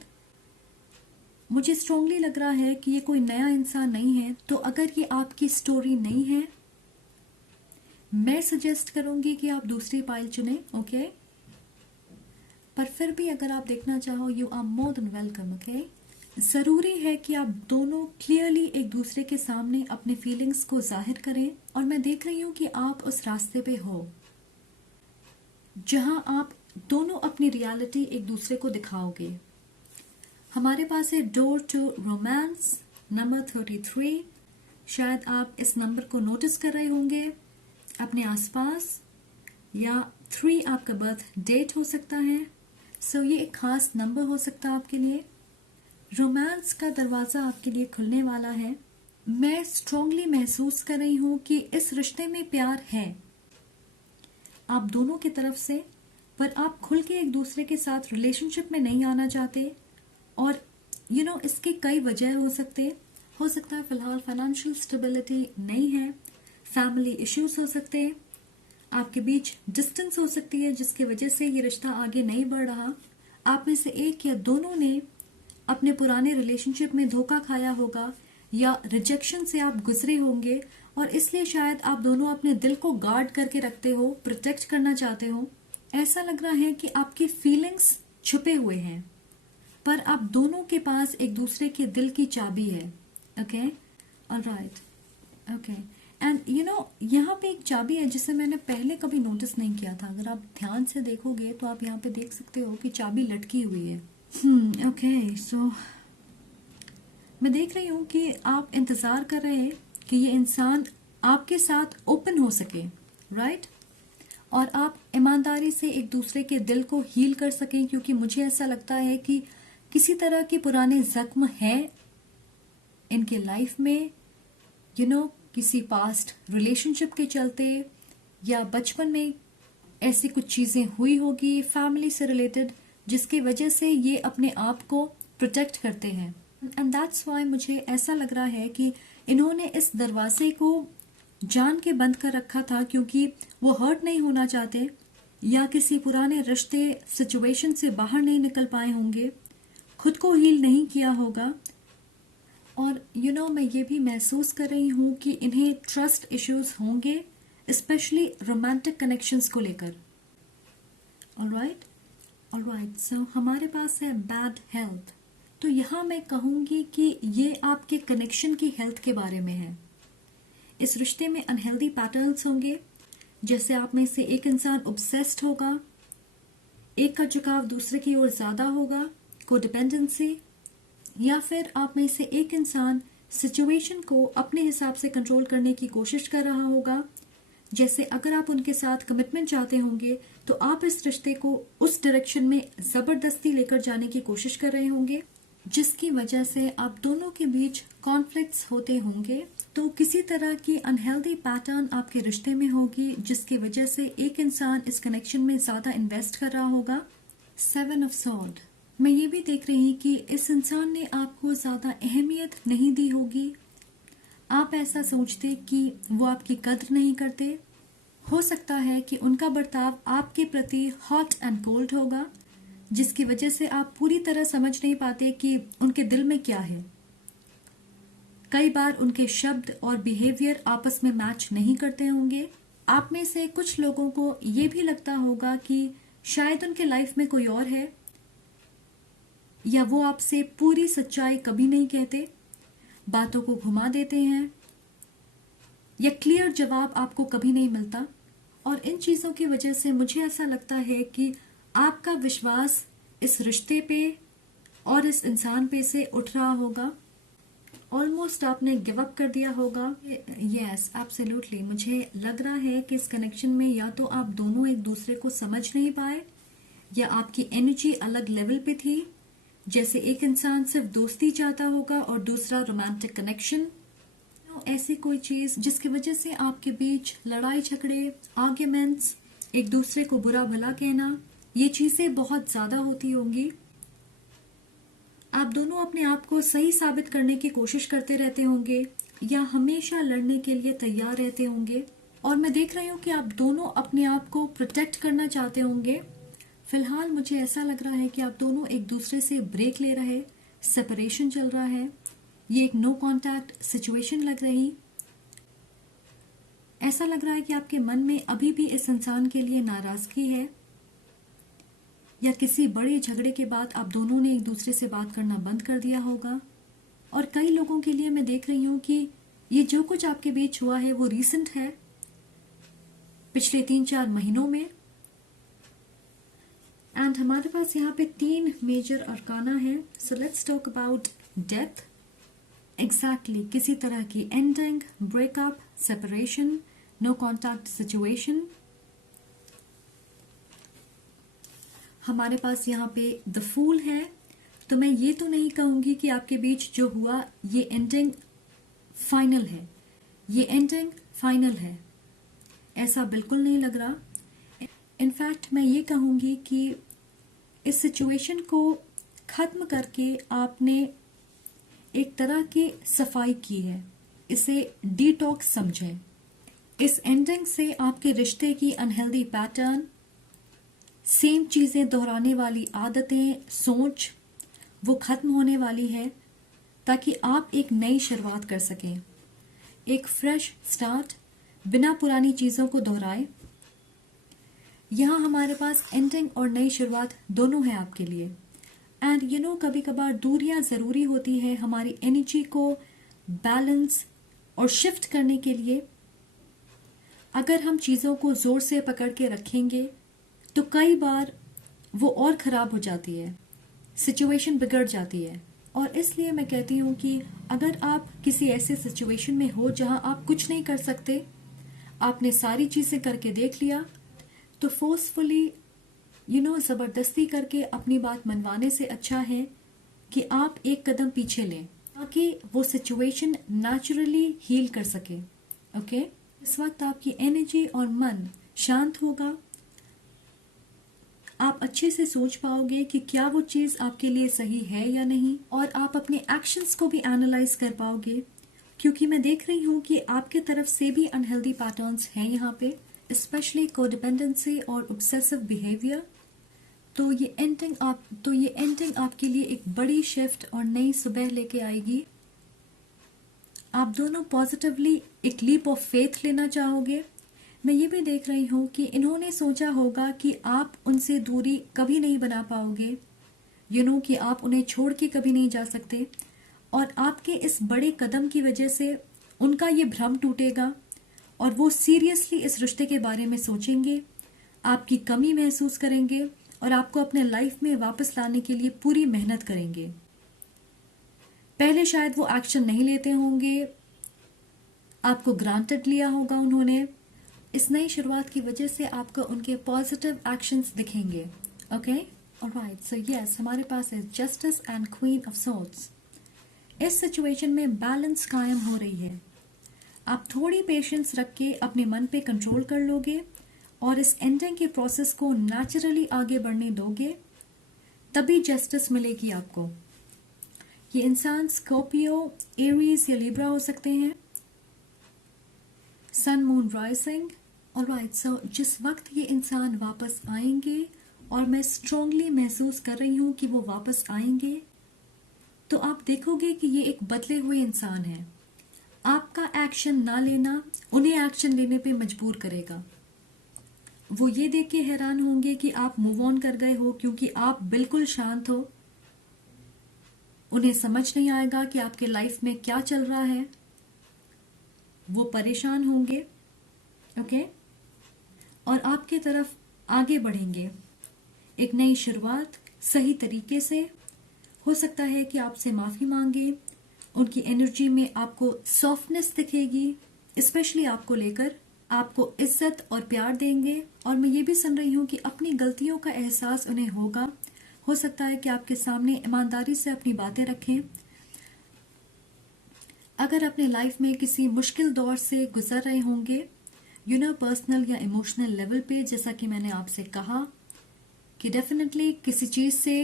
मुझे स्ट्रांगली लग रहा है कि ये कोई नया इंसान नहीं है। तो अगर ये आपकी स्टोरी नहीं है, मैं सजेस्ट करूंगी कि आप दूसरी पाइल चुने। ओके, पर फिर भी अगर आप देखना चाहो, you are more than welcome. Okay, जरूरी है कि आप दोनों क्लियरली एक दूसरे के सामने अपने फीलिंग्स को जाहिर करें। और मैं देख रही हूं कि आप उस रास्ते पे हो जहां आप दोनों अपनी रियलिटी एक दूसरे को दिखाओगे। हमारे पास है डोर टू रोमांस नंबर 33। शायद आप इस नंबर को नोटिस कर रहे होंगे अपने आसपास, या 3 आपका बर्थ डेट हो सकता है। सो ये एक खास नंबर हो सकता है आपके लिए। रोमांस का दरवाजा आपके लिए खुलने वाला है। मैं स्ट्रांगली महसूस कर रही हूं कि इस रिश्ते में प्यार है आप दोनों की तरफ से, पर आप खुल के एक दूसरे के साथ रिलेशनशिप में नहीं आना चाहते। और इसके कई वजह हो सकता है फिलहाल फाइनेंशियल स्टेबिलिटी नहीं है, फैमिली इश्यूज हो सकते हैं, आपके बीच डिस्टेंस हो सकती है जिसकी वजह से ये रिश्ता आगे नहीं बढ़ रहा। आप में से एक या दोनों ने अपने पुराने रिलेशनशिप में धोखा खाया होगा या रिजेक्शन से आप गुजरे होंगे और इसलिए शायद आप दोनों अपने दिल को गार्ड करके रखते हो, प्रोटेक्ट करना चाहते हो। ऐसा लग रहा है कि आपकी फीलिंग्स छुपे हुए हैं पर आप दोनों के पास एक दूसरे के दिल की चाबी है। Okay, alright, okay. एंड यहाँ पे एक चाबी है जिसे मैंने पहले कभी नोटिस नहीं किया था। अगर आप ध्यान से देखोगे तो आप यहाँ पे देख सकते हो कि चाबी लटकी हुई है। ओके, सो मैं देख रही हूँ कि आप इंतजार कर रहे हैं कि ये इंसान आपके साथ ओपन हो सके, राइट? और आप ईमानदारी से एक दूसरे के दिल को हील कर सकें, क्योंकि मुझे ऐसा लगता है कि किसी तरह के पुराने जख्म हैं इनके लाइफ में, किसी पास्ट रिलेशनशिप के चलते या बचपन में ऐसी कुछ चीजें हुई होगी फैमिली से रिलेटेड जिसकी वजह से ये अपने आप को प्रोटेक्ट करते हैं। एंड दैट्स व्हाई मुझे ऐसा लग रहा है कि इन्होंने इस दरवाजे को जान के बंद कर रखा था क्योंकि वो हर्ट नहीं होना चाहते या किसी पुराने रिश्ते सिचुएशन से बाहर नहीं निकल पाए होंगे, खुद को हील नहीं किया होगा। और मैं ये भी महसूस कर रही हूँ कि इन्हें ट्रस्ट इश्यूज होंगे, स्पेशली रोमांटिक कनेक्शंस को लेकर। ऑलराइट, सो हमारे पास है बैड हेल्थ। तो यहाँ मैं कहूँगी कि ये आपके कनेक्शन की हेल्थ के बारे में है। इस रिश्ते में अनहेल्दी पैटर्न्स होंगे, जैसे आप में से एक इंसान ऑब्सेस्ड होगा, एक का झुकाव दूसरे की ओर ज्यादा होगा, कोडिपेंडेंसी, या फिर आप में से एक इंसान सिचुएशन को अपने हिसाब से कंट्रोल करने की कोशिश कर रहा होगा। जैसे अगर आप उनके साथ कमिटमेंट चाहते होंगे तो आप इस रिश्ते को उस डायरेक्शन में जबरदस्ती लेकर जाने की कोशिश कर रहे होंगे। जिसकी वजह से आप दोनों के बीच कॉन्फ्लिक्ट्स होते होंगे। तो किसी तरह की अनहेल्दी पैटर्न आपके रिश्ते में होगी, जिसकी वजह से एक इंसान इस कनेक्शन में ज्यादा इन्वेस्ट कर रहा होगा। 7 ऑफ सॉर्ड, मैं ये भी देख रही हूँ कि इस इंसान ने आपको ज्यादा अहमियत नहीं दी होगी। आप ऐसा सोचते कि वो आपकी कद्र नहीं करते। हो सकता है कि उनका बर्ताव आपके प्रति हॉट एंड कोल्ड होगा, जिसकी वजह से आप पूरी तरह समझ नहीं पाते कि उनके दिल में क्या है। कई बार उनके शब्द और बिहेवियर आपस में मैच नहीं करते होंगे। आप में से कुछ लोगों को ये भी लगता होगा कि शायद उनके लाइफ में कोई और है, या वो आपसे पूरी सच्चाई कभी नहीं कहते, बातों को घुमा देते हैं, या क्लियर जवाब आपको कभी नहीं मिलता। और इन चीजों की वजह से मुझे ऐसा लगता है कि आपका विश्वास इस रिश्ते पे और इस इंसान पे से उठ रहा होगा। ऑलमोस्ट आपने गिव अप कर दिया होगा। यस, एब्सोल्युटली, मुझे लग रहा है कि इस कनेक्शन में या तो आप दोनों एक दूसरे को समझ नहीं पाए, या आपकी एनर्जी अलग लेवल पे थी। जैसे एक इंसान सिर्फ दोस्ती चाहता होगा और दूसरा रोमांटिक कनेक्शन। ऐसी कोई चीज जिसकी वजह से आपके बीच लड़ाई झगड़े, आर्ग्यूमेंट्स, एक दूसरे को बुरा भला कहना, ये चीजें बहुत ज्यादा होती होंगी। आप दोनों अपने आप को सही साबित करने की कोशिश करते रहते होंगे, या हमेशा लड़ने के लिए तैयार रहते होंगे। और मैं देख रही हूँ कि आप दोनों अपने आप को प्रोटेक्ट करना चाहते होंगे। फिलहाल मुझे ऐसा लग रहा है कि आप दोनों एक दूसरे से ब्रेक ले रहे, सेपरेशन चल रहा है। ये एक नो कॉन्टैक्ट सिचुएशन लग रही। ऐसा लग रहा है कि आपके मन में अभी भी इस इंसान के लिए नाराजगी है, या किसी बड़े झगड़े के बाद आप दोनों ने एक दूसरे से बात करना बंद कर दिया होगा। और कई लोगों के लिए मैं देख रही हूँ कि ये जो कुछ आपके बीच हुआ है वो रीसेंट है, पिछले 3-4 महीनों में। एंड हमारे पास यहाँ पे 3 मेजर अरकाना है। So let's talk about death. Exactly, किसी तरह की ending, breakup, separation, no contact situation. हमारे पास यहाँ पे द फूल है। तो मैं ये तो नहीं कहूंगी कि आपके बीच जो हुआ ये एंडिंग फाइनल है, ये एंडिंग फाइनल है, ऐसा बिल्कुल नहीं लग रहा। इनफैक्ट मैं ये कहूंगी कि इस सिचुएशन को खत्म करके आपने एक तरह की सफाई की है, इसे डिटॉक्स समझें। इस एंडिंग से आपके रिश्ते की अनहेल्दी पैटर्न, सेम चीजें दोहराने वाली आदतें, सोच, वो खत्म होने वाली है, ताकि आप एक नई शुरुआत कर सकें, एक फ्रेश स्टार्ट, बिना पुरानी चीजों को दोहराए। यहाँ हमारे पास एंडिंग और नई शुरुआत दोनों है आपके लिए। एंड यू नो, कभी कभार दूरियां जरूरी होती है हमारी एनर्जी को बैलेंस और शिफ्ट करने के लिए। अगर हम चीजों को जोर से पकड़ के रखेंगे तो कई बार वो और खराब हो जाती है, सिचुएशन बिगड़ जाती है। और इसलिए मैं कहती हूँ कि अगर आप किसी ऐसे सिचुएशन में हो जहां आप कुछ नहीं कर सकते, आपने सारी चीजें करके देख लिया, तो फोर्सफुली जबरदस्ती करके अपनी बात मनवाने से अच्छा है कि आप एक कदम पीछे लें, ताकि वो सिचुएशन नेचुरली हील कर सके। ओके, इस वक्त आपकी एनर्जी और मन शांत होगा। आप अच्छे से सोच पाओगे कि क्या वो चीज आपके लिए सही है या नहीं, और आप अपने एक्शंस को भी एनालाइज कर पाओगे। क्योंकि मैं देख रही हूँ कि आपके तरफ से भी अनहेल्दी पैटर्न्स हैं यहाँ पे, स्पेशली कोडिपेंडेंसी और ऑब्सेसिव बिहेवियर। तो ये एंडिंग आपके लिए एक बड़ी शिफ्ट और नई सुबह लेके आएगी। आप दोनों पॉजिटिवली एक लीप ऑफ फेथ लेना चाहोगे। मैं ये भी देख रही हूँ कि इन्होंने सोचा होगा कि आप उनसे दूरी कभी नहीं बना पाओगे, कि आप उन्हें छोड़ के कभी नहीं जा सकते। और आपके इस बड़े कदम की वजह से उनका ये भ्रम टूटेगा और वो सीरियसली इस रिश्ते के बारे में सोचेंगे, आपकी कमी महसूस करेंगे और आपको अपने लाइफ में वापस लाने के लिए पूरी मेहनत करेंगे। पहले शायद वो एक्शन नहीं लेते होंगे, आपको ग्रांटेड लिया होगा उन्होंने। इस नई शुरुआत की वजह से आपको उनके पॉजिटिव एक्शंस दिखेंगे। ओके, ऑलराइट, सो यस, हमारे पास है justice and queen of swords. इस सिचुएशन में बैलेंस कायम हो रही है। आप थोड़ी पेशेंस रख के अपने मन पे कंट्रोल कर लोगे और इस एंडिंग के प्रोसेस को नेचुरली आगे बढ़ने दोगे, तभी जस्टिस मिलेगी आपको। ये इंसान स्कॉर्पियो, एरीज या लिब्रा हो सकते हैं। Sun moon rising. Alright, so जिस वक्त ये इंसान वापस आएंगे, और मैं स्ट्रांगली महसूस कर रही हूं कि वो वापस आएंगे, तो आप देखोगे कि ये एक बदले हुए इंसान है। आपका एक्शन ना लेना उन्हें एक्शन लेने पे मजबूर करेगा। वो ये देख के हैरान होंगे कि आप मूव ऑन कर गए हो, क्योंकि आप बिल्कुल शांत हो। उन्हें समझ नहीं आएगा कि आपके लाइफ में क्या चल रहा है। वो परेशान होंगे, ओके, और आपके तरफ आगे बढ़ेंगे एक नई शुरुआत सही तरीके से। हो सकता है कि आपसे माफी मांगे। उनकी एनर्जी में आपको सॉफ्टनेस दिखेगी, स्पेशली आपको लेकर। आपको इज्जत और प्यार देंगे, और मैं ये भी सुन रही हूँ कि अपनी गलतियों का एहसास उन्हें होगा। हो सकता है कि आपके सामने ईमानदारी से अपनी बातें रखें। अगर अपने लाइफ में किसी मुश्किल दौर से गुजर रहे होंगे, पर्सनल या इमोशनल लेवल पे, जैसा कि मैंने आपसे कहा कि डेफिनेटली किसी चीज से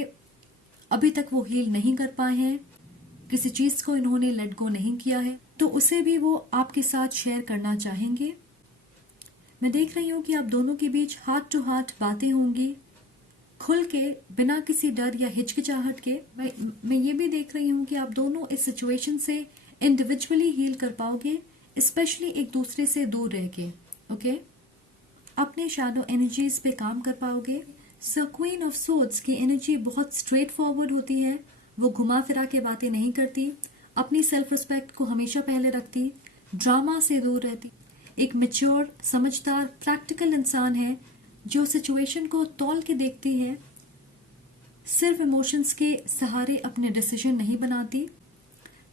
अभी तक वो हील नहीं कर पाए हैं, किसी चीज को इन्होंने लेट गो नहीं किया है, तो उसे भी वो आपके साथ शेयर करना चाहेंगे। मैं देख रही हूँ कि आप दोनों के बीच हार्ट टू हार्ट बातें होंगी, खुल के, बिना किसी डर या हिचकिचाहट के। मैं ये भी देख रही हूँ कि आप दोनों इस सिचुएशन से इंडिविजुअली हील कर पाओगे, स्पेशली एक दूसरे से दूर रह के, ओके। अपने शैडो एनर्जीज पे काम कर पाओगे। सो क्वीन ऑफ सोर्ड्स की एनर्जी बहुत स्ट्रेट फॉरवर्ड होती है। वो घुमा फिरा के बातें नहीं करती, अपनी सेल्फ रिस्पेक्ट को हमेशा पहले रखती, ड्रामा से दूर रहती। एक मैच्योर, समझदार, प्रैक्टिकल इंसान है जो सिचुएशन को तौल के देखती है, सिर्फ इमोशंस के सहारे अपने डिसीजन नहीं बनाती।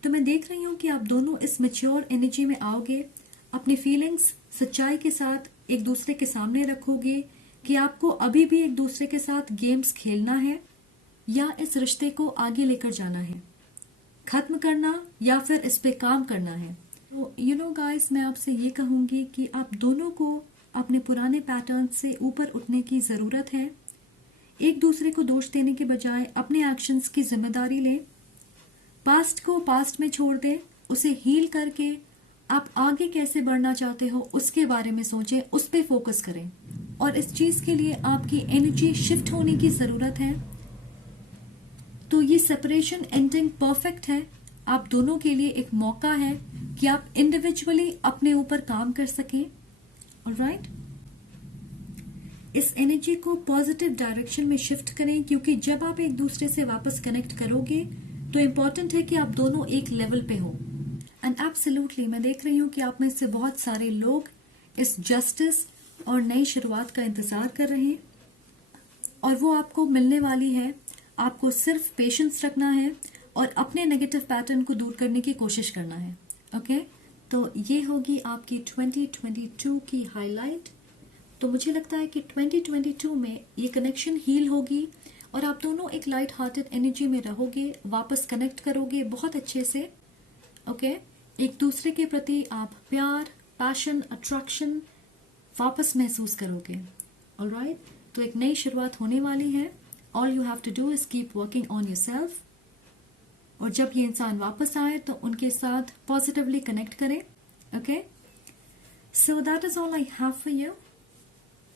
तो मैं देख रही हूँ कि आप दोनों इस मैच्योर एनर्जी में आओगे, अपनी फीलिंग्स सच्चाई के साथ एक दूसरे के सामने रखोगे कि आपको अभी भी एक दूसरे के साथ गेम्स खेलना है या इस रिश्ते को आगे लेकर जाना है, खत्म करना या फिर इस पे काम करना है। तो गाइस, मैं आपसे ये कहूंगी कि आप दोनों को अपने पुराने पैटर्न से ऊपर उठने की जरूरत है। एक दूसरे को दोष देने के बजाय अपने एक्शंस की जिम्मेदारी लें। पास्ट को पास्ट में छोड़ दें, उसे हील करके आप आगे कैसे बढ़ना चाहते हो उसके बारे में सोचें, उस पे फोकस करें। और इस चीज के लिए आपकी एनर्जी शिफ्ट होने की जरूरत है। तो ये सेपरेशन एंडिंग परफेक्ट है। आप दोनों के लिए एक मौका है कि आप इंडिविजुअली अपने ऊपर काम कर सकें। ऑलराइट, इस एनर्जी को पॉजिटिव डायरेक्शन में शिफ्ट करें, क्योंकि जब आप एक दूसरे से वापस कनेक्ट करोगे तो इम्पोर्टेंट है कि आप दोनों एक लेवल पे हो। एंड एब्सोल्युटली, मैं देख रही हूँ कि आप में से बहुत सारे लोग इस जस्टिस और नई शुरुआत का इंतजार कर रहे हैं, और वो आपको मिलने वाली है। आपको सिर्फ पेशेंस रखना है और अपने नेगेटिव पैटर्न को दूर करने की कोशिश करना है, ओके। तो ये होगी आपकी 2022 की हाईलाइट। तो मुझे लगता है कि 2022 में ये कनेक्शन हील होगी और आप दोनों एक लाइट हार्टेड एनर्जी में रहोगे, वापस कनेक्ट करोगे बहुत अच्छे से, ओके। एक दूसरे के प्रति आप प्यार, पैशन, अट्रैक्शन वापस महसूस करोगे। ऑलराइट, तो एक नई शुरुआत होने वाली है। All you have to do is keep working on yourself. और जब ये इंसान वापस आए तो उनके साथ पॉजिटिवली कनेक्ट करें, okay. So that is all I have for you.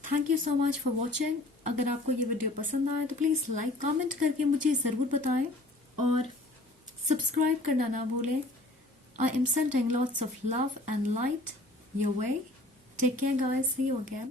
Thank you so much for watching. अगर आपको ये वीडियो पसंद आए तो प्लीज लाइक, कमेंट करके मुझे जरूर बताएं और सब्सक्राइब करना ना भूलें। I am sending lots of love and light your way. Take care, guys. See you again.